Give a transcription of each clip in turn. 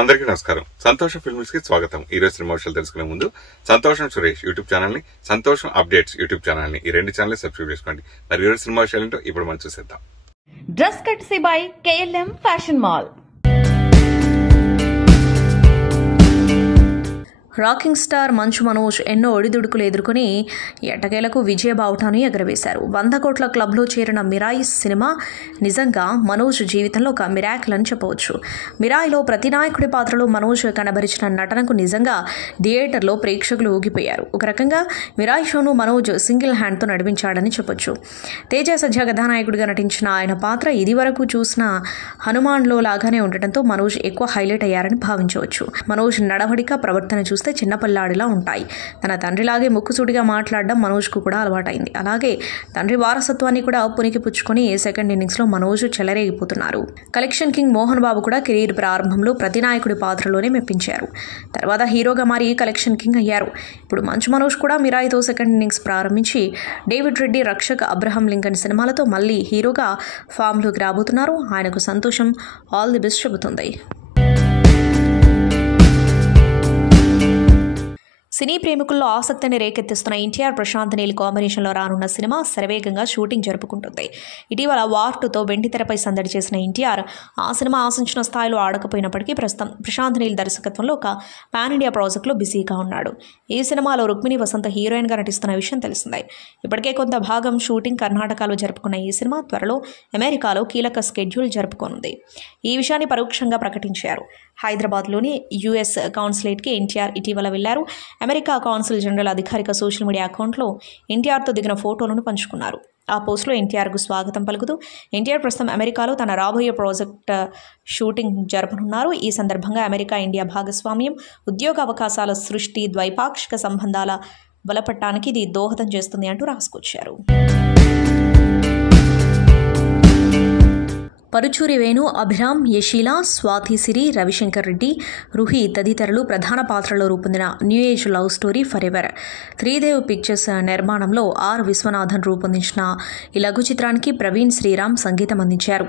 అందరికీ నమస్కారం. సంతోషం ఫిల్మ్స్ కి స్వాగతం. ఈ రోజు సినిమా విషయాలు తెలుసుకునే ముందు సంతోషం సురేష్ యూట్యూబ్ ఛానల్ ని, సంతోషం అప్డేట్స్ యూట్యూబ్ ఛానల్ ని, ఈ రెండు ఛానల్ సబ్స్క్రైబ్ చేసుకోండి. మరి ఈ రోజు సినిమా విషయాలు ఏంటో ఇప్పుడు మనం చూసేద్దాం. Dress కట్సీ by KLM fashion mall. Rocking star Manchu Manoj ఎన్నో ఒడిదుడుకులు ఎదుర్కొని ఎట్టకేలకు విజయ బావుటాన్ని ఎగరవేశారు. 100 కోట్ల క్లబ్లో చేరిన మిరాయి సినిమా నిజంగా మనోజ్ జీవితంలో ఒక మిరాకిల్ అని చెప్పవచ్చు. మిరాయిలో ప్రతి నాయకుడి పాత్రలో మనోజ్ కనబరిచిన నటనకు నిజంగా థియేటర్లో ప్రేక్షకులు ఊగిపోయారు. ఒక రకంగా మిరాయి షోను మనోజ్ సింగిల్ హ్యాండ్తో నడిపించాడని చెప్పొచ్చు. తేజ సజ్జా కథానాయకుడిగా నటించిన ఆయన పాత్ర ఇది వరకు చూసిన హనుమాన్లో లాగానే ఉండటంతో మనోజ్ ఎక్కువ హైలైట్ అయ్యారని భావించవచ్చు. మనోజ్ నడవడిక ప్రవర్తన చూస్తే చిన్నపిల్లాడిలా ఉంటాయి. తన తండ్రిలాగే ముక్కుసూటిగా మాట్లాడడం మనోజ్కు కూడా అలవాటైంది. అలాగే తండ్రి వారసత్వాన్ని కూడా పునికి పుచ్చుకొని సెకండ్ ఇన్నింగ్స్లో మనోజ్ చెలరేగిపోతున్నారు. కలెక్షన్ కింగ్ మోహన్ బాబు కూడా కెరీర్ ప్రారంభంలో ప్రతి నాయకుడి పాత్రలోనే మెప్పించారు. తర్వాత హీరోగా మారి కలెక్షన్ కింగ్ అయ్యారు. ఇప్పుడు మంచు మనోజ్ కూడా మిరాయితో సెకండ్ ఇన్నింగ్స్ ప్రారంభించి David Reddy, Rakshak, Abraham Lincoln సినిమాలతో మళ్ళీ హీరోగా ఫామ్లోకి రాబోతున్నారు. ఆయనకు సంతోషం ఆల్ ది బెస్ట్ చెబుతుంది. సినీ ప్రేమికుల్లో ఆసక్తిని రేకెత్తిస్తున్న ఎన్టీఆర్, ప్రశాంత్ నీల్ కాంబినేషన్లో రానున్న సినిమా శరవేగంగా షూటింగ్ జరుపుకుంటుంది. ఇటీవల వార్ 2తో వెండితెరపై సందడి చేసిన ఎన్టీఆర్ ఆ సినిమా ఆశించిన స్థాయిలో ఆడకపోయినప్పటికీ ప్రస్తుతం ప్రశాంత్ నీల్ దర్శకత్వంలో ఒక పాన్ ఇండియా ప్రాజెక్టులో బిజీగా ఉన్నాడు. ఈ సినిమాలో రుక్మిణి వసంత్ హీరోయిన్గా నటిస్తున్న విషయం తెలిసిందే. ఇప్పటికే కొంత భాగం షూటింగ్ కర్ణాటకలో జరుపుకున్న ఈ సినిమా త్వరలో అమెరికాలో కీలక స్కెడ్యూల్ జరుపుకోనుంది. ఈ విషయాన్ని పరోక్షంగా ప్రకటించారు. హైదరాబాద్లోని US కాన్సులేట్కి ఎన్టీఆర్ ఇటీవల వెళ్లారు. అమెరికా కాన్సుల్ జనరల్ అధికారిక సోషల్ మీడియా అకౌంట్లో ఎన్టీఆర్తో దిగిన ఫోటోలను పంచుకున్నారు. ఆ పోస్టులో ఎన్టీఆర్కు స్వాగతం పలుకుతూ ఎన్టీఆర్ ప్రస్తుతం అమెరికాలో తన రాబోయే ప్రాజెక్ట్ షూటింగ్ జరుపునున్నారు. ఈ సందర్భంగా అమెరికా ఇండియా భాగస్వామ్యం, ఉద్యోగ అవకాశాల సృష్టి, ద్వైపాక్షిక సంబంధాల బలపడటానికి ఇది దోహదం చేస్తుంది అంటూ రాసుకొచ్చారు. పరుచూరి వేణు, అభిరామ్, యశీల, స్వాతి సిరి, రవిశంకర్ రెడ్డి, రుహి తదితరులు ప్రధాన పాత్రలో రూపొందిన new age love story forever Tridev pictures నిర్మాణంలో ఆర్ విశ్వనాథన్ రూపొందించిన ఈ లఘు చిత్రానికి ప్రవీణ్ శ్రీరామ్ సంగీతం అందించారు.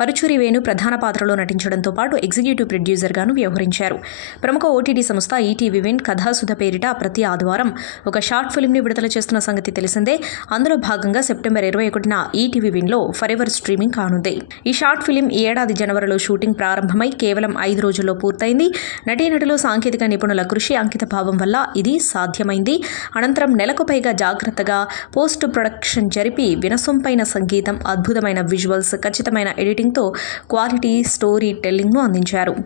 పరుచూరి వేణు ప్రధాన పాత్రలో నటించడంతో పాటు ఎగ్జిక్యూటివ్ ప్రొడ్యూసర్గాను వ్యవహరించారు. ప్రముఖ OTT సంస్థ ఈటీవీ విన్ కథాసుధ పేరిట ప్రతి ఆదివారం ఒక షార్ట్ ఫిల్మ్ని విడుదల చేస్తున్న సంగతి తెలిసిందే. అందులో భాగంగా సెప్టెంబర్ 21న ఈటీవీ విన్లో ఫర్ ఎవర్ స్ట్రీమింగ్ కానుంది. ఈ షార్ట్ ఫిలిం ఈ ఏడాది జనవరిలో షూటింగ్ ప్రారంభమై కేవలం 5 రోజుల్లో పూర్తయింది. నటీనటులు, సాంకేతిక నిపుణుల కృషి, అంకిత భావం వల్ల ఇది సాధ్యమైంది. అనంతరం నెలకు పైగా జాగ్రత్తగా పోస్ట్ ప్రొడక్షన్ జరిపి వినసొంపైన సంగీతం, అద్భుతమైన విజువల్స్, ఖచ్చితమైన ఎడిటింగ్తో క్వాలిటీ స్టోరీ టెల్లింగ్ను అందించారు.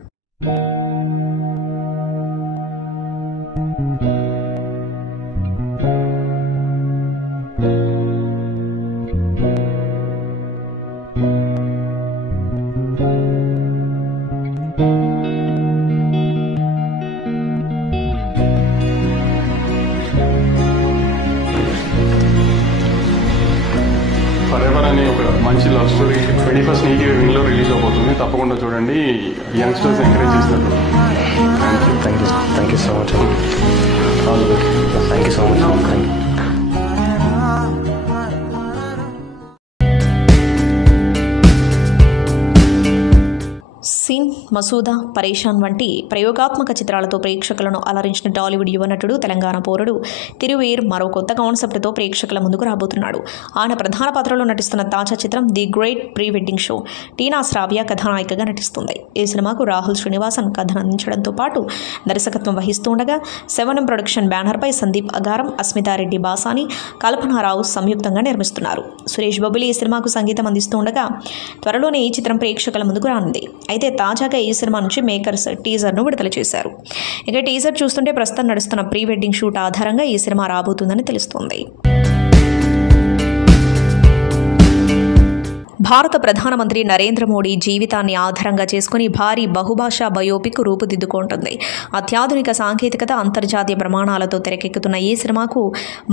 ఫర్ ఎవర్ అనే ఒక మంచి లవ్ స్టోరీ 21st ఈటీవీ విన్లో రిలీజ్ అవబోతుంది. తప్పకుండా చూడండి. యంగ్స్టర్స్ ఎంకరేజ్ చేస్తారు. Thank you so much. All the best. Thank you so much. Thank you. సీన్, మసూదా, పరేషాన్ వంటి ప్రయోగాత్మక చిత్రాలతో ప్రేక్షకులను అలరించిన టాలీవుడ్ యువనటుడు, తెలంగాణ పౌరుడు తిరువీర్ మరో కొత్త కాన్సెప్ట్తో ప్రేక్షకుల ముందుకు రాబోతున్నాడు. ఆయన ప్రధాన పాత్రలో నటిస్తున్న తాజా చిత్రం the great pre wedding show. Teena Sravya కథానాయికగా నటిస్తుంది. ఈ సినిమాకు రాహుల్ శ్రీనివాసన్ కథను అందించడంతో పాటు దర్శకత్వం వహిస్తుండగా శవనం ప్రొడక్షన్ బ్యానర్పై సందీప్ అగారం, అస్మితారెడ్డి బాసాని, కల్పనారావు సంయుక్తంగా నిర్మిస్తున్నారు. సురేష్ బొబ్బిలి ఈ సినిమాకు సంగీతం అందిస్తుండగా త్వరలోనే ఈ చిత్రం ప్రేక్షకుల ముందుకు రానుంది. అయితే తాజాగా ఈ సినిమా నుంచి మేకర్స్ టీజర్ను విడుదల చేశారు. ఇక టీజర్ చూస్తుంటే ప్రస్తుతం నడుస్తున్న ప్రీ వెడ్డింగ్ షూట్ ఆధారంగా ఈ సినిమా రాబోతుందని తెలుస్తోంది. భారత ప్రధానమంత్రి నరేంద్ర మోడీ జీవితాన్ని ఆధారంగా చేసుకుని భారీ బహుభాషా బయోపిక్ రూపుదిద్దుకుంటుంది. అత్యాధునిక సాంకేతికత, అంతర్జాతీయ ప్రమాణాలతో తెరకెక్కుతున్న ఈ సినిమాకు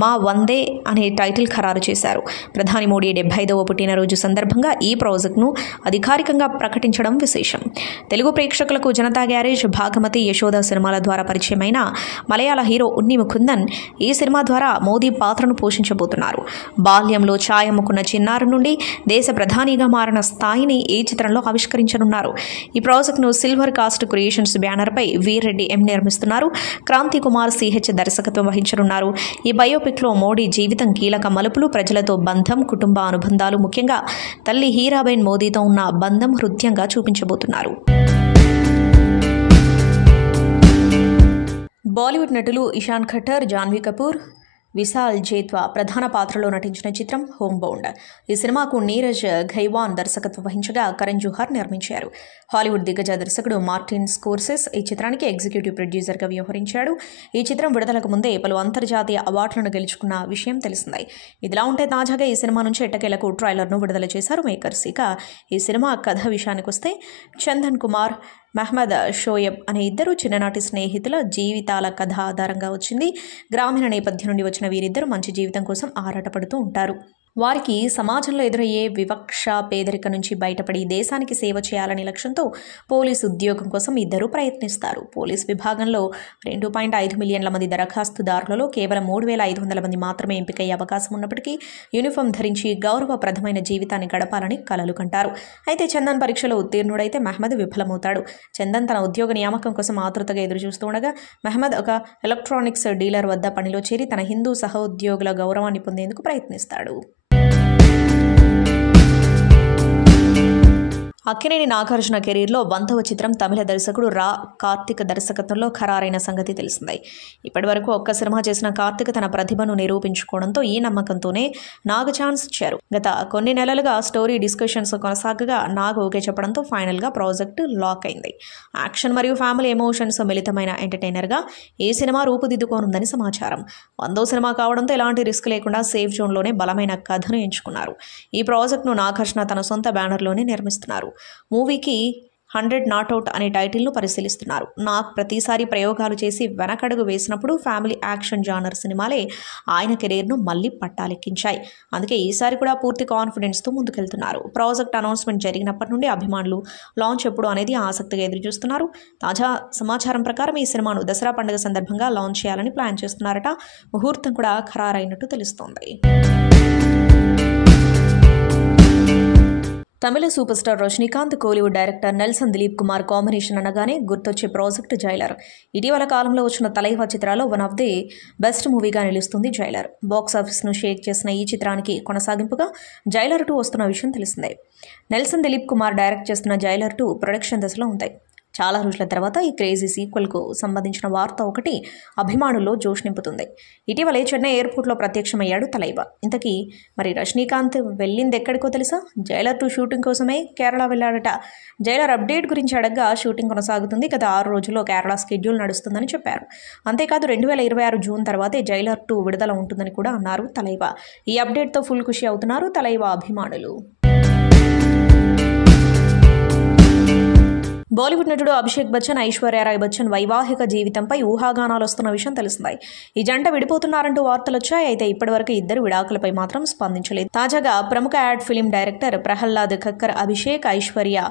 మా వందే అనే టైటిల్ ఖరారు చేశారు. ప్రధాని మోడీ 75వ పుట్టినరోజు సందర్భంగా ఈ ప్రాజెక్టును అధికారికంగా ప్రకటించడం విశేషం. తెలుగు ప్రేక్షకులకు జనతా గ్యారేజ్, భాగమతి, యశోద సినిమాల ద్వారా పరిచయమైన మలయాళ హీరో ఉన్ని ముకుందన్ ఈ సినిమా ద్వారా మోదీ పాత్రను పోషించబోతున్నారు. బాల్యంలో ఛాయమ్ముకున్న చిన్నారి నుండి దేశ ప్రధాని ప్రధానిగా మారిన స్థాయిని ఈ చిత్రంలో ఆవిష్కరించనున్నారు. ఈ ప్రాజెక్టును సిల్వర్ కాస్ట్ క్రియేషన్స్ బ్యానర్పై వీరెడ్డి ఎం నిర్మిస్తున్నారు. క్రాంతి కుమార్ సిహెచ్ దర్శకత్వం వహించనున్నారు. ఈ బయోపిక్లో మోడీ జీవితం కీలక మలుపులు, ప్రజలతో బంధం, కుటుంబ అనుబంధాలు, ముఖ్యంగా తల్లి హీరాబెన్ మోదీతో ఉన్న బంధం హృద్యంగా చూపించబోతున్నారు. బాలీవుడ్ నటులు ఇషాన్ ఖట్టర్, జాన్వీ కపూర్, విశాల్ జైత్వా ప్రధాన పాత్రలో నటించిన చిత్రం హోమ్ బౌండ్. ఈ సినిమాకు నీరజ్ ఘైవాన్ దర్శకత్వం వహించగా కరణ్ జోహార్ నిర్మించారు. హాలీవుడ్ దిగ్గజ దర్శకుడు మార్టిన్ స్కోర్సెస్ ఈ చిత్రానికి ఎగ్జిక్యూటివ్ ప్రొడ్యూసర్గా వ్యవహరించాడు. ఈ చిత్రం విడుదలకు ముందే పలు అంతర్జాతీయ అవార్డులను గెలుచుకున్న విషయం తెలిసిందే. ఇదిలా ఉంటే తాజాగా ఈ సినిమా నుంచి ఎట్టకేలకు ట్రైలర్ను విడుదల చేశారు మేకర్స్. ఇక ఈ సినిమా కథ విషయానికి వస్తే చందన్ కుమార్, మహ్మద్ షోయబ్ అనే ఇద్దరు చిన్ననాటి స్నేహితుల జీవితాల కథ ఆధారంగా వచ్చింది. గ్రామీణ నేపథ్యం నుండి వచ్చిన వీరిద్దరూ మంచి జీవితం కోసం ఆరాటపడుతూ ఉంటారు. వారికి సమాజంలో ఎదురయ్యే వివక్ష, పేదరిక నుంచి బయటపడి దేశానికి సేవ చేయాలనే లక్ష్యంతో పోలీసు ఉద్యోగం కోసం ఇద్దరూ ప్రయత్నిస్తారు. పోలీస్ విభాగంలో 2.5 మిలియన్ల మంది దరఖాస్తుదారులలో కేవలం 3,500 మంది మాత్రమే ఎంపికయ్యే అవకాశం ఉన్నప్పటికీ యూనిఫామ్ ధరించి గౌరవప్రదమైన జీవితాన్ని గడపాలని కలలు కంటారు. అయితే చందన్ పరీక్షలో ఉత్తీర్ణుడైతే మహ్మద్ విఫలమవుతాడు. చందన్ తన ఉద్యోగ నియామకం కోసం ఆతృతగా ఎదురుచూస్తూ ఉండగా మహ్మద్ ఒక ఎలక్ట్రానిక్స్ డీలర్ వద్ద పనిలో చేరి తన హిందూ సహోద్యోగుల గౌరవాన్ని పొందేందుకు ప్రయత్నిస్తాడు. అక్కినేని నాగార్జున కెరీర్లో 100వ చిత్రం తమిళ దర్శకుడు రా కార్తిక్ దర్శకత్వంలో ఖరారైన సంగతి తెలిసిందే. ఇప్పటివరకు ఒక్క సినిమా చేసిన కార్తిక్ తన ప్రతిభను నిరూపించుకోవడంతో ఈ నమ్మకంతోనే నాగ్ ఛాన్స్ ఇచ్చారు. గత కొన్ని నెలలుగా స్టోరీ డిస్కషన్స్ కొనసాగగా నాగ్ ఓకే చెప్పడంతో ఫైనల్గా ప్రాజెక్టు లాక్ అయింది. యాక్షన్ మరియు ఫ్యామిలీ ఎమోషన్స్ మిళితమైన ఎంటర్టైనర్గా ఈ సినిమా రూపుదిద్దుకోనుందని సమాచారం. 100వ సినిమా కావడంతో ఎలాంటి రిస్క్ లేకుండా సేఫ్ జోన్లోనే బలమైన కథను ఎంచుకున్నారు. ఈ ప్రాజెక్టును నాగార్జున తన సొంత బ్యానర్లోనే నిర్మిస్తున్నారు. మూవీకి 100 నాట్అవుట్ అనే టైటిల్ను పరిశీలిస్తున్నారు. నాగ్ ప్రతిసారి ప్రయోగాలు చేసి వెనకడుగు వేసినప్పుడు ఫ్యామిలీ యాక్షన్ జానర్ సినిమాలే ఆయన కెరీర్ను మళ్ళీ పట్టాలెక్కించాయి. అందుకే ఈసారి కూడా పూర్తి కాన్ఫిడెన్స్తో ముందుకెళ్తున్నారు. ప్రాజెక్ట్ అనౌన్స్మెంట్ జరిగినప్పటి నుండి అభిమానులు లాంచ్ ఎప్పుడు అనేది ఆసక్తిగా ఎదురుచూస్తున్నారు. తాజా సమాచారం ప్రకారం ఈ సినిమాను దసరా పండుగ సందర్భంగా లాంచ్ చేయాలని ప్లాన్ చేస్తున్నారట. ముహూర్తం కూడా ఖరారైనట్టు తెలుస్తోంది. Tamil super star Rajinikanth, Kollywood director Nelson Dilip Kumar combination అనగానే గుర్తొచ్చే ప్రాజెక్ట్ జైలర్. ఇటీవల కాలంలో వచ్చిన తలైవా చిత్రాల్లో వన్ ఆఫ్ ది బెస్ట్ మూవీగా నిలుస్తుంది జైలర్. బాక్సాఫీస్ను షేక్ చేసిన ఈ చిత్రానికి కొనసాగింపుగా జైలర్ 2 వస్తున్న విషయం తెలిసిందే. నెల్సన్ దిలీప్ కుమార్ డైరెక్ట్ చేస్తున్న జైలర్ 2 ప్రొడక్షన్ దశలో ఉంది. చాలా రోజుల తర్వాత ఈ క్రేజీ సీక్వెల్కు సంబంధించిన వార్త ఒకటి అభిమానుల్లో జోష్ నింపుతుంది. ఇటీవలే చెన్నై ఎయిర్పోర్ట్లో ప్రత్యక్షమయ్యాడు తలైవా. ఇంతకీ మరి రజనీకాంత్ వెళ్ళింది ఎక్కడికో తెలుసా? జైలర్ 2 షూటింగ్ కోసమే కేరళ వెళ్ళాడట. జైలర్ అప్డేట్ గురించి అడగ్గా షూటింగ్ కొనసాగుతుంది, గత 6 రోజుల్లో కేరళ స్కెడ్యూల్ నడుస్తుందని చెప్పారు. అంతేకాదు 2026 జూన్ తర్వాతే జైలర్ 2 విడుదల ఉంటుందని కూడా అన్నారు తలైవా. ఈ అప్డేట్తో ఫుల్ ఖుషి అవుతున్నారు తలైవా అభిమానులు. బాలీవుడ్ నటుడు అభిషేక్ బచ్చన్, ఐశ్వర్య రాయ్ బచ్చన్ వైవాహిక జీవితంపై ఊహాగానాలు వస్తున్న విషయం తెలిసిందే. ఈ జంట విడిపోతున్నారంటూ వార్తలు వచ్చాయి. అయితే ఇప్పటివరకు ఇద్దరు విడాకులపై మాత్రం స్పందించలేదు. తాజాగా ప్రముఖ ad film director Prahlad Kakkar Abhishek, Aishwarya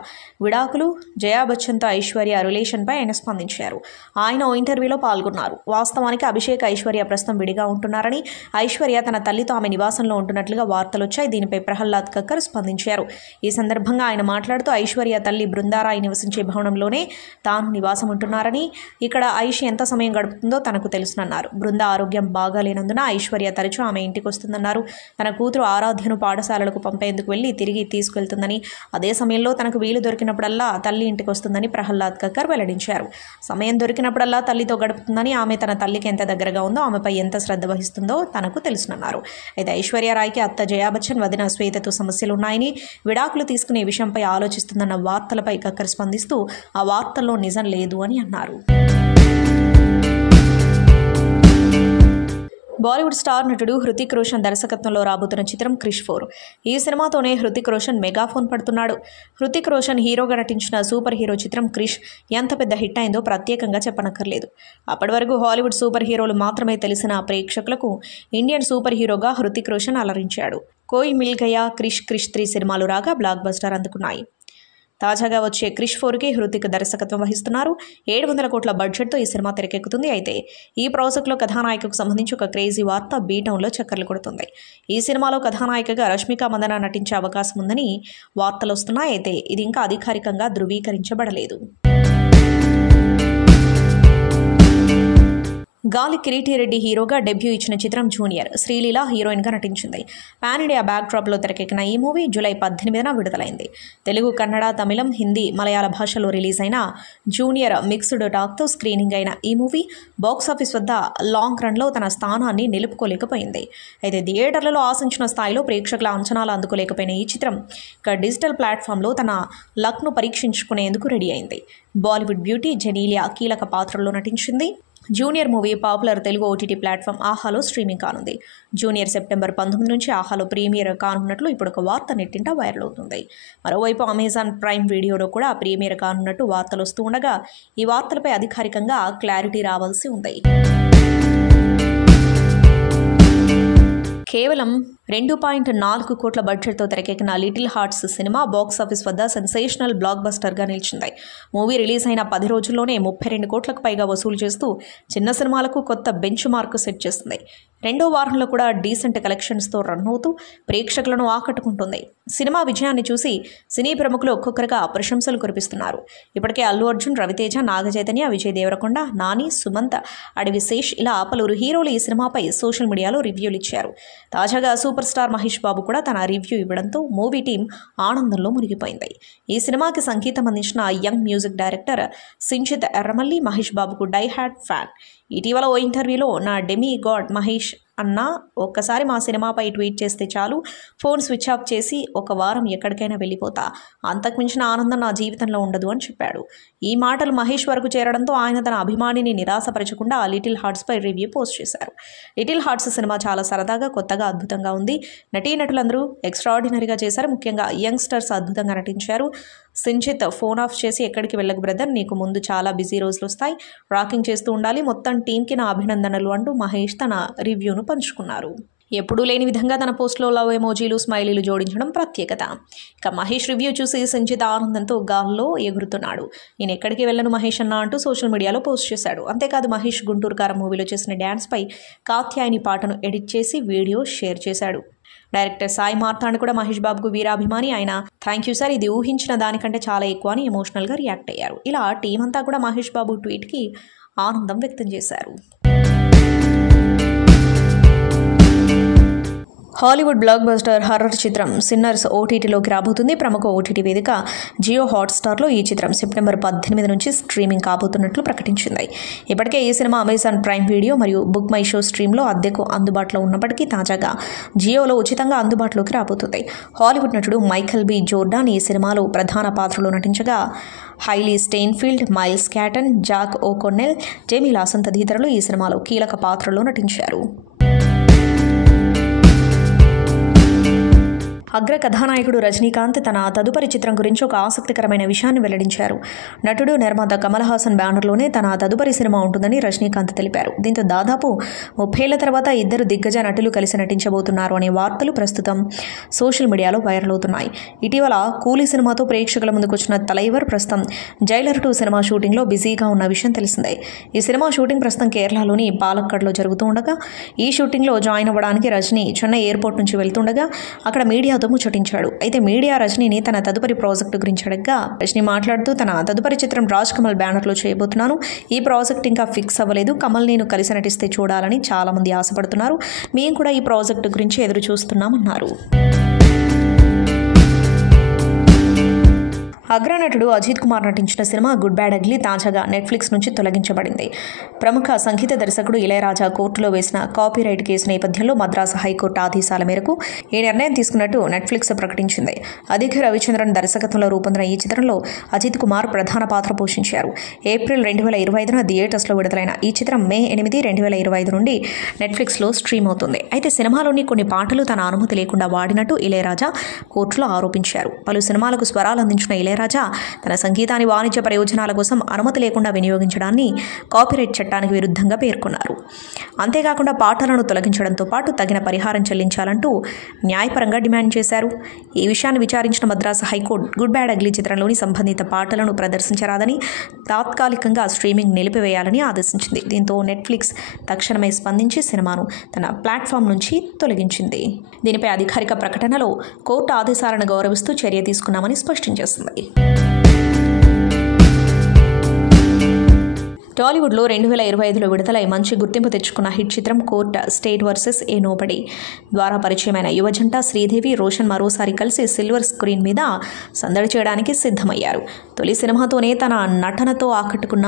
విడాకులు, జయా బచ్చన్తో ఐశ్వర్య రిలేషన్పై ఆయన స్పందించారు. ఆయన ఓ ఇంటర్వ్యూలో పాల్గొన్నారు. వాస్తవానికి అభిషేక్, ఐశ్వర్య ప్రస్తుతం విడిగా ఉంటున్నారని, ఐశ్వర్య తన తల్లితో ఆమె నివాసంలో ఉంటున్నట్లుగా వార్తలు వచ్చాయి. దీనిపై ప్రహ్లాద్ ఖక్కర్ స్పందించారు. ఈ సందర్భంగా ఆయన మాట్లాడుతూ ఐశ్వర్య తల్లి బృందారాయి నివసించే భవనంలోనే తాను నివాసం ఉంటున్నారని, ఇక్కడ ఐష్ ఎంత సమయం గడుపుతుందో తనకు తెలుసునన్నారు. బృంద ఆరోగ్యం బాగాలేనందున ఐశ్వర్య తరచూ ఆమె ఇంటికి వస్తుందన్నారు. తన కూతురు ఆరాధ్యను పాఠశాలలకు పంపేందుకు వెళ్లి తిరిగి తీసుకెళ్తుందని, అదే సమయంలో తనకు వీలు దొరికినప్పుడల్లా తల్లి ఇంటికి వస్తుందని ప్రహ్లాద్ ఖక్కర్ వెల్లడించారు. సమయం దొరికినప్పుడల్లా తల్లితో గడుపుతుందని, ఆమె తన తల్లికి ఎంత దగ్గరగా ఉందో, ఆమెపై ఎంత శ్రద్ధ వహిస్తుందో తనకు తెలుసునన్నారు. అయితే ఐశ్వర్య రాయ్కి అత్త జయా బచ్చన్, వదిన శ్వేతతో సమస్యలున్నాయని, విడాకులు తీసుకునే విషయంపై ఆలోచిస్తుందన్న వార్తలపై ఖక్కర్ స్పందిస్తూ ఆ వార్తల్లో నిజం లేదు అని అన్నారు. బాలీవుడ్ స్టార్ నటుడు హృతిక్ రోషన్ దర్శకత్వంలో రాబోతున్న చిత్రం క్రిష్ 4. ఈ సినిమాతోనే హృతిక్ రోషన్ మెగాఫోన్ పడుతున్నాడు. హృతిక్ రోషన్ హీరోగా నటించిన సూపర్ హీరో చిత్రం క్రిష్ ఎంత పెద్ద హిట్ అయిందో ప్రత్యేకంగా చెప్పనక్కర్లేదు. అప్పటి వరకు హాలీవుడ్ సూపర్ హీరోలు మాత్రమే తెలిసిన ప్రేక్షకులకు ఇండియన్ సూపర్ హీరోగా హృతిక్ రోషన్ అలరించాడు. కోయి మిల్ గయా, క్రిష్ 3 సినిమాలు రాగా బ్లాక్ బస్టర్ అందుకున్నాయి. తాజాగా వచ్చే క్రిష్ 4కి హృతిక్ దర్శకత్వం వహిస్తున్నారు. 700 కోట్ల బడ్జెట్తో ఈ సినిమా తెరకెక్కుతుంది. అయితే ఈ ప్రాజెక్టులో కథానాయికకు సంబంధించి ఒక క్రేజీ వార్త బీటౌన్లో చక్కర్లు కొడుతుంది. ఈ సినిమాలో కథానాయికగా రష్మిక మందన నటించే అవకాశం ఉందని వార్తలు వస్తున్నాయి. అయితే ఇది ఇంకా అధికారికంగా ధృవీకరించబడలేదు. గాలి కిరీటి రెడ్డి హీరోగా డెబ్యూ ఇచ్చిన చిత్రం జూనియర్. శ్రీలీల హీరోయిన్గా నటించింది. పాన్ ఇండియా బ్యాక్డ్రాప్లో తెరకెక్కిన ఈ మూవీ జూలై 18న విడుదలైంది. తెలుగు, కన్నడ, తమిళం, హిందీ, మలయాళ భాషలో రిలీజ్ అయిన జూనియర్ మిక్స్డ్ టాక్తో స్క్రీనింగ్ అయిన ఈ మూవీ బాక్సాఫీస్ వద్ద లాంగ్ రన్లో తన స్థానాన్ని నిలుపుకోలేకపోయింది. అయితే థియేటర్లలో ఆశించిన స్థాయిలో ప్రేక్షకుల అంచనాలు అందుకోలేకపోయిన ఈ చిత్రం ఇక డిజిటల్ ప్లాట్ఫామ్లో తన లక్ను పరీక్షించుకునేందుకు రెడీ అయింది. బాలీవుడ్ బ్యూటీ జెనీలియా కీలక పాత్రలో నటించింది. Junior movie popular Telugu OTT platform ఆహాలో స్ట్రీమింగ్ కానుంది. జూనియర్ సెప్టెంబర్ 19 నుంచి ఆహాలో ప్రీమియర్ కానున్నట్లు ఇప్పుడు ఒక వార్త నెట్టింట వైరల్ అవుతుంది. మరోవైపు అమెజాన్ ప్రైమ్ వీడియోలో కూడా ప్రీమియర్ కానున్నట్టు వార్తలు వస్తూ ఉండగా ఈ వార్తలపై అధికారికంగా క్లారిటీ రావాల్సి ఉంది. కేవలం 2.4 కోట్ల బడ్జెట్తో తెరకెక్కిన లిటిల్ హార్ట్స్ సినిమా బాక్సాఫీస్ వద్ద సెన్సేషనల్ బ్లాక్ బస్టర్గా నిలిచింది. మూవీ రిలీజ్ అయిన 10 రోజుల్లోనే 32 కోట్లకు పైగా వసూలు చేస్తూ చిన్న సినిమాలకు కొత్త బెంచ్ మార్క్ సెట్ చేస్తుంది. రెండో వారంలో కూడా డీసెంట్ కలెక్షన్స్తో రన్ అవుతూ ప్రేక్షకులను ఆకట్టుకుంటుంది. సినిమా విజయాన్ని చూసి సినీ ప్రముఖులు ఒక్కొక్కరుగా ప్రశంసలు కురిపిస్తున్నారు. ఇప్పటికే అల్లు అర్జున్, రవితేజ, నాగచైతన్య, విజయ్ దేవరకొండ, నాని, సుమంత్, అడవిశేష్ ఇలా పలువురు హీరోలు ఈ సినిమాపై సోషల్ మీడియాలో రివ్యూలు ఇచ్చారు. తాజాగా సూపర్ స్టార్ మహేష్ బాబు కూడా తన రివ్యూ ఇవ్వడంతో మూవీ టీం ఆనందంలో మునిగిపోయింది. ఈ సినిమాకి సంగీతం అందించిన young music director Sinchith Erramalli Mahesh బాబుకు డై హ్యాడ్ ఫ్యాన్. ఇటీవల ఓ ఇంటర్వ్యూలో నా డెమీ గాడ్ మహేష్ అన్న ఒక్కసారి మా సినిమాపై ట్వీట్ చేస్తే చాలు, ఫోన్ స్విచ్ ఆఫ్ చేసి ఒక వారం ఎక్కడికైనా వెళ్ళిపోతా, అంతకుమించిన ఆనందం నా జీవితంలో ఉండదు అని చెప్పాడు. ఈ మాటలు మహేష్ వరకు చేరడంతో ఆయన తన అభిమానిని నిరాశపరచకుండా లిటిల్ హార్ట్స్పై రివ్యూ పోస్ట్ చేశారు. లిటిల్ హార్ట్స్ సినిమా చాలా సరదాగా, కొత్తగా, అద్భుతంగా ఉంది. నటీనటులందరూ ఎక్స్ట్రాఆర్డినరీగా చేశారు. ముఖ్యంగా యంగ్స్టర్స్ అద్భుతంగా నటించారు. సించిత్ ఫోన్ ఆఫ్ చేసి ఎక్కడికి వెళ్ళకు బ్రదర్, నీకు ముందు చాలా బిజీ రోజులు వస్తాయి, రాకింగ్ చేస్తూ ఉండాలి, మొత్తం టీంకి నా అభినందనలు అంటూ మహేష్ తన రివ్యూను పంచుకున్నారు. ఎప్పుడూ లేని విధంగా తన పోస్ట్లో లవ్ ఎమోజీలు, స్మైలీలు జోడించడం ప్రత్యేకత. ఇక మహేష్ రివ్యూ చూసి సించిత్ ఆనందంతో గాల్లో ఎగురుతున్నాడు. నేను ఎక్కడికి వెళ్ళను మహేష్ అన్న అంటూ సోషల్ మీడియాలో పోస్ట్ చేశాడు. అంతేకాదు మహేష్ గుంటూరు కారం మూవీలో చేసిన డ్యాన్స్పై కాత్యాయని పాటను ఎడిట్ చేసి వీడియో షేర్ చేశాడు. డైరెక్టర్ సాయి మార్తాండ్ కూడా మహేష్ బాబుకు వీరాభిమాని. ఆయన థ్యాంక్ యూ సార్, ఇది ఊహించిన దానికంటే చాలా ఎక్కువ అని ఎమోషనల్గా రియాక్ట్ అయ్యారు. ఇలా టీం అంతా కూడా మహేష్ బాబు ట్వీట్కి ఆనందం వ్యక్తం చేశారు. హాలీవుడ్ బ్లాక్ బస్టర్ హర్రర్ చిత్రం సిన్నర్స్ ఓటీటీలోకి రాబోతుంది. ప్రముఖ ఓటీటీ వేదిక జియో హాట్స్టార్లో ఈ చిత్రం సెప్టెంబర్ 18 నుంచి స్ట్రీమింగ్ కాబోతున్నట్లు ప్రకటించింది. ఇప్పటికే ఈ సినిమా అమెజాన్ ప్రైమ్ వీడియో మరియు బుక్ మై షో స్ట్రీమ్లో అద్దెకు అందుబాటులో ఉన్నప్పటికీ తాజాగా జియోలో ఉచితంగా అందుబాటులోకి రాబోతుంది. హాలీవుడ్ నటుడు మైఖల్ బి జోర్డాన్ ఈ సినిమాలో ప్రధాన పాత్రలో నటించగా Hailee Steinfeld, Miles Caton, Jack O'Connell, Jayme Lawson తదితరులు ఈ సినిమాలో కీలక పాత్రలో నటించారు. అగ్ర కథానాయకుడు రజనీకాంత్ తన తదుపరి చిత్రం గురించి ఒక ఆసక్తికరమైన విషయాన్ని వెల్లడించారు. నటుడు, నిర్మాత కమల్ హాసన్ బ్యానర్లోనే తన తదుపరి సినిమా ఉంటుందని రజనీకాంత్ తెలిపారు. దీంతో దాదాపు 30 ఏళ్ల తర్వాత ఇద్దరు దిగ్గజ నటులు కలిసి నటించబోతున్నారు అనే వార్తలు ప్రస్తుతం సోషల్ మీడియాలో వైరల్ అవుతున్నాయి. ఇటీవల కూలీ సినిమాతో ప్రేక్షకుల ముందుకు వచ్చిన తలైవర్ ప్రస్తుతం జైలర్ 2 సినిమా షూటింగ్లో బిజీగా ఉన్న విషయం తెలిసిందే. ఈ సినిమా షూటింగ్ ప్రస్తుతం కేరళలోని పాలక్కడ్లో జరుగుతూ ఉండగా ఈ షూటింగ్లో జాయిన్ అవ్వడానికి రజనీ చెన్నై ఎయిర్పోర్ట్ నుంచి వెళ్తుండగా అక్కడ మీడియా ముచ్చటించాడు. అయితే మీడియా రజనీని తన తదుపరి ప్రాజెక్టు గురించి అడగ్గా రజనీ మాట్లాడుతూ తన తదుపరి చిత్రం రాజ్ కమల్ బ్యానర్లో చేయబోతున్నాను. ఈ ప్రాజెక్ట్ ఇంకా ఫిక్స్ అవ్వలేదు. కమల్ నేను కలిసి నటిస్తే చూడాలని చాలా మంది ఆశపడుతున్నారు. మేము కూడా ఈ ప్రాజెక్టు గురించి ఎదురు చూస్తున్నామన్నారు. అగ్రనటుడు అజిత్ కుమార్ నటించిన సినిమా గుడ్ బ్యాడ్ అగ్లీ తాజాగా నెట్ఫ్లిక్స్ నుంచి తొలగించబడింది. ప్రముఖ సంగీత దర్శకుడు ఇళయరాజా కోర్టులో వేసిన కాపీరైట్ కేసు నేపథ్యంలో మద్రాసు హైకోర్టు ఆదేశాల మేరకు ఈ నిర్ణయం తీసుకున్నట్టు నెట్ఫ్లిక్స్ ప్రకటించింది. అధిక రవిచంద్రన్ దర్శకత్వంలో రూపొందిన ఈ చిత్రంలో అజిత్ కుమార్ ప్రధాన పాత్ర పోషించారు. ఏప్రిల్ 2025న థియేటర్స్లో విడుదలైన ఈ చిత్రం మే 8, 2025 నుండి నెట్ఫ్లిక్స్లో స్ట్రీమ్ అవుతుంది. అయితే సినిమాలోని కొన్ని పాటలు తన అనుమతి లేకుండా వాడినట్టు ఇళయరాజా కోర్టులో ఆరోపించారు. పలు సినిమాలకు స్వరాలు అందించిన ఇళయరాజా ఇళయరాజా తన సంగీతాన్ని వాణిజ్య ప్రయోజనాల కోసం అనుమతి లేకుండా వినియోగించడాన్ని కాపీరైట్ చట్టానికి విరుద్ధంగా పేర్కొన్నారు. అంతేకాకుండా పాటలను తొలగించడంతో పాటు తగిన పరిహారం చెల్లించాలంటూ న్యాయపరంగా డిమాండ్ చేశారు. ఈ విషయాన్ని విచారించిన Madras high court good bad ugly చిత్రంలోని సంబంధిత పాటలను ప్రదర్శించరాదని, తాత్కాలికంగా స్ట్రీమింగ్ నిలిపివేయాలని ఆదేశించింది. దీంతో నెట్ఫ్లిక్స్ తక్షణమే స్పందించి సినిమాను తన ప్లాట్ఫామ్ నుంచి తొలగించింది. దీనిపై అధికారిక ప్రకటనలో కోర్టు ఆదేశాలను గౌరవిస్తూ చర్య తీసుకున్నామని స్పష్టం చేసింది. టాలీవుడ్లో 2025లో విడుదలై మంచి గుర్తింపు తెచ్చుకున్న హిట్ చిత్రం కోర్ట్ స్టేట్ వర్సెస్ ఏ నోబడీ ద్వారా పరిచయమైన యువజంట శ్రీదేవి, రోషన్ మరోసారి కలిసి సిల్వర్ స్క్రీన్ మీద సందడి చేయడానికి సిద్ధమయ్యారు. తొలి సినిమాతోనే తన నటనతో ఆకట్టుకున్న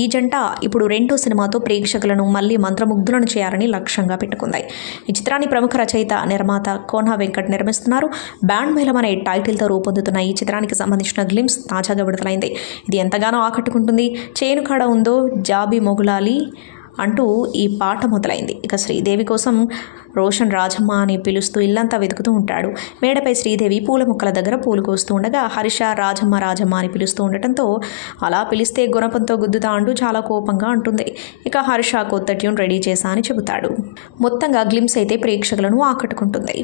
ఈ జంట ఇప్పుడు రెండో సినిమాతో ప్రేక్షకులను మళ్లీ మంత్రముగ్ధులను చేయాలని లక్ష్యంగా పెట్టుకుంది. ఈ చిత్రాన్ని ప్రముఖ రచయిత, నిర్మాత కోన వెంకట్ నిర్మిస్తున్నారు. బ్యాండ్ మేళం అనే టైటిల్తో రూపొందుతున్న ఈ చిత్రానికి సంబంధించిన గ్లింప్స్ తాజాగా విడుదలైంది. ఇది ఎంతగానో ఆకట్టుకుంటుంది. చేనుకాడ ఉందో జాబి మొగులాలి అంటూ ఈ పాట మొదలైంది. ఇక శ్రీదేవి కోసం రోషన్ రాజమ్మ అని పిలుస్తూ ఇల్లంతా వెతుకుతూ ఉంటాడు. మేడపై శ్రీదేవి పూల మొక్కల దగ్గర పూలు కోస్తూ ఉండగా హర్ష రాజమ్మ రాజమ్మ అని పిలుస్తూ ఉండటంతో అలా పిలిస్తే గుణపంతో గుద్దుతా అంటూ చాలా కోపంగా అంటుంది. ఇక హర్ష కొత్త ట్యూన్ రెడీ చేశా అని చెబుతాడు. మొత్తంగా గ్లింప్స్ అయితే ప్రేక్షకులను ఆకట్టుకుంటుంది.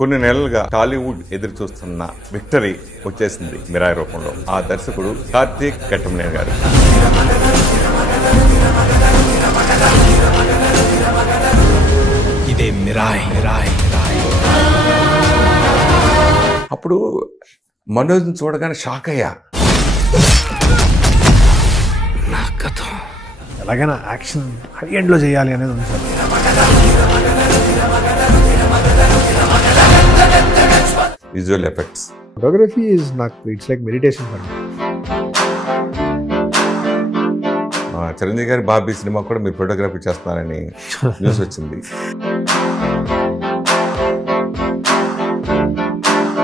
కొన్ని నెలలుగా టాలీవుడ్ ఎదురు చూస్తున్న విక్టరీ వచ్చేసింది మిరాయి రూపంలో. ఆ దర్శకుడు కార్తీక్ ఘట్టమనేని గారు. ఇదే మిరాయి. అప్పుడు మనోజ్ని చూడగానే షాక్ అయ్యా. నా కథ ఎలాగైనా యాక్షన్ హై ఎండ్లో చేయాలి అనేది ఉంది sir. Visual effects, photography is నాకు it's like meditation for me. Chiranjeevi గారి బాబీ సినిమా కూడా మీరు ఫోటోగ్రఫీ చేస్తున్నారని న్యూస్ వచ్చింది.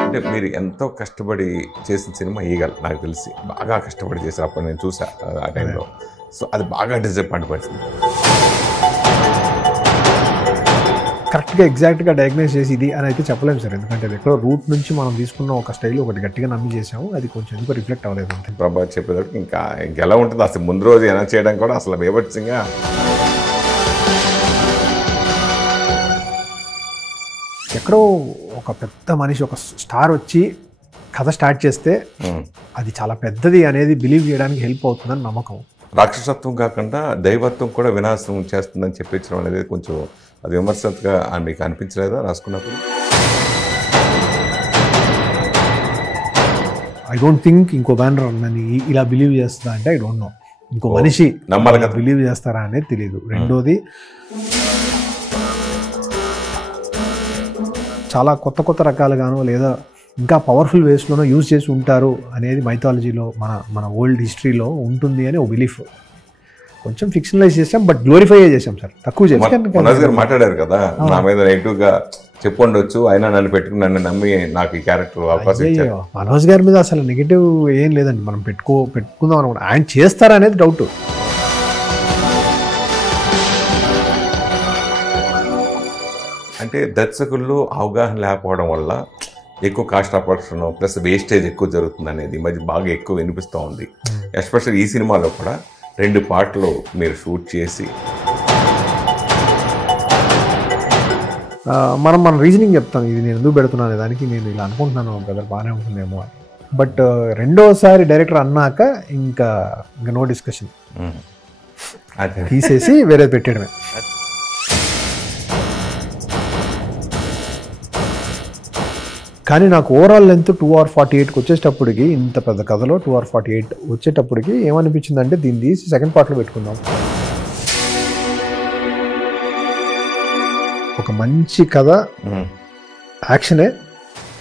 అంటే మీరు ఎంతో కష్టపడి చేసిన సినిమా ఈగల్ నాకు తెలిసి బాగా కష్టపడి చేశారు. అప్పుడు నేను చూసా ఆ టైంలో. సో అది బాగా డిసప్పాయింట్ పడుతుంది. కరెక్ట్గా ఎగ్జాక్ట్గా డయాగ్నైజ్ చేసి ఇది అని అయితే చెప్పలేము సార్. ఎందుకంటే అది ఎక్కడో రూట్ నుంచి మనం తీసుకున్న ఒక స్టైల్ ఒకటి గట్టిగా నమ్మి చేసాము. అది కొంచెం ఎందుకు రిఫ్లెక్ట్ అవ్వలేదు అంతే. ప్రభాస్ చెప్పేదానికి ఇంకెలా ఉంటుంది అసలు ముందు రోజు ఎలా చేయడం కూడా అసలు బేబత్సంగా. ఎక్కడో ఒక పెద్ద మనిషి ఒక స్టార్ వచ్చి కథ స్టార్ట్ చేస్తే అది చాలా పెద్దది అనేది బిలీవ్ చేయడానికి హెల్ప్ అవుతుందని నమ్మకం. రాక్షసత్వం కాకుండా దైవత్వం కూడా వినాశం చేస్తుందని చెప్పించడం అనేది కొంచెం అది విమర్శగా మీకు అనిపించలేదా రాసుకున్నప్పుడు? ఐ డోంట్ థింక్ ఇంకో బ్యానర్ నన్ను ఇలా బిలీవ్ చేస్తుందా అంటే ఐ డోంట్ నో. ఇంకో మనిషి బిలీవ్ చేస్తారా అనేది తెలియదు. రెండోది చాలా కొత్త రకాలుగానో లేదా ఇంకా పవర్ఫుల్ వేస్లోనో యూజ్ చేసి ఉంటారు అనేది మైథాలజీలో మన ఓల్డ్ హిస్టరీలో ఉంటుంది అని ఒక బిలీఫ్. కొంచెం ఫిక్షనలైజ్ చేసాం, బట్ గ్లోరిఫై చేసాం సార్. తక్కువ చేసాం. మనోజ్ గారు మాట్లాడారు కదా, నా మీద నెగిటివ్గా చెప్పండొచ్చు, అయినా నన్ను పెట్టుకుని నన్ను నమ్మి నాకు ఈ క్యారెక్టర్ అవకాశం ఇచ్చారు. మనోజ్ గారి మీద అసలు నెగిటివ్ ఏం లేదండి. మనం పెట్టుకుందాం అనుకుంటా. ఆయన చేస్తారా అనేది డౌట్. అంటే దర్శకుల్లో అవగాహన లేకపోవడం వల్ల ఎక్కువ cost of production plus wastage ఎక్కువ జరుగుతుంది అనేది ఈ మధ్య బాగా ఎక్కువ వినిపిస్తూ ఉంది. ఎస్పెషల్లీ ఈ సినిమాలో కూడా 2 పార్ట్లు మీరు షూట్ చేసి మన రీజనింగ్ చెప్తాను. ఇది నేను ఎందుకు పెడుతున్నాను దానికి నేను ఇలా అనుకుంటున్నాను బ్రదర్ బాగానే ఉంటుందేమో అని. బట్ రెండోసారి డైరెక్టర్ అన్నాక ఇంకా నో డిస్కషన్, తీసేసి వేరే పెట్టేయడమే. కానీ నాకు ఓవరాల్ లెంత్ 2:48 వచ్చేటప్పటికి, ఇంత పెద్ద కథలో 2:48 వచ్చేటప్పటికి ఏమనిపించింది అంటే దీన్ని తీసి సెకండ్ పార్ట్లో పెట్టుకుందాం. ఒక మంచి కథ, యాక్షనే,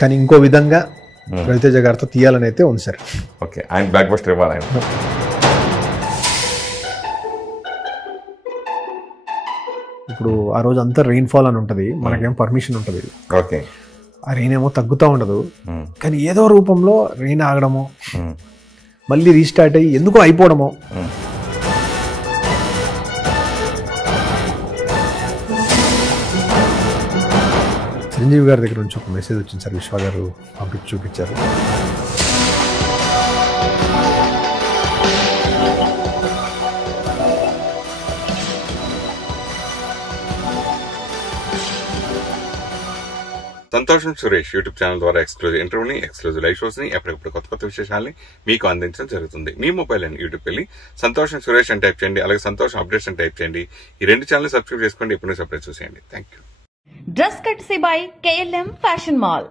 కానీ ఇంకో విధంగా రవితేజ గారితో తీయాలని అయితే ఉంది సార్. ఓకే, ఆయన బ్లాక్ బస్టర్ ఇవ్వాలి ఆయన. ఇప్పుడు ఆ రోజు అంతా రెయిన్ఫాల్ అని ఉంటుంది, మనకేం పర్మిషన్ ఉంటుంది. ఓకే, ఆ రెయిన్ ఏమో తగ్గుతూ ఉండదు, కానీ ఏదో రూపంలో రెయిన్ ఆగడము, మళ్ళీ రీస్టార్ట్ అయ్యి ఎందుకో అయిపోవడము. చిరంజీవి గారి దగ్గర నుంచి ఒక మెసేజ్ వచ్చింది సార్, విశ్వ గారు చూపించారు. సంతోషం సురేష్ యూట్యూబ్ ఛానల్ ద్వారా ఎక్స్క్లూజివ్ ఇంటర్వ్యూని, ఎక్స్క్లూజివ్ లైవ్ షోస్ ని, ఎప్పటికప్పుడు కొత్త కొత్త విశేషాలని మీకు అందించడం జరుగుతుంది. మీ మొబైల్ అండ్ యూట్యూబ్ వెళ్ళి సంతోషం సురేష్ అని టైప్ చేయండి, అలాగే సంతోషం అప్డేట్స్ అని టైప్ చేయండి. ఈ 2 ఛానల్ సబ్స్క్రైబ్ చేసుకోండి, ఎప్పుడు సబ్స్క్రైబ్ చూసేయండి. Thank you. Dress కట్సీ by KLM fashion mall.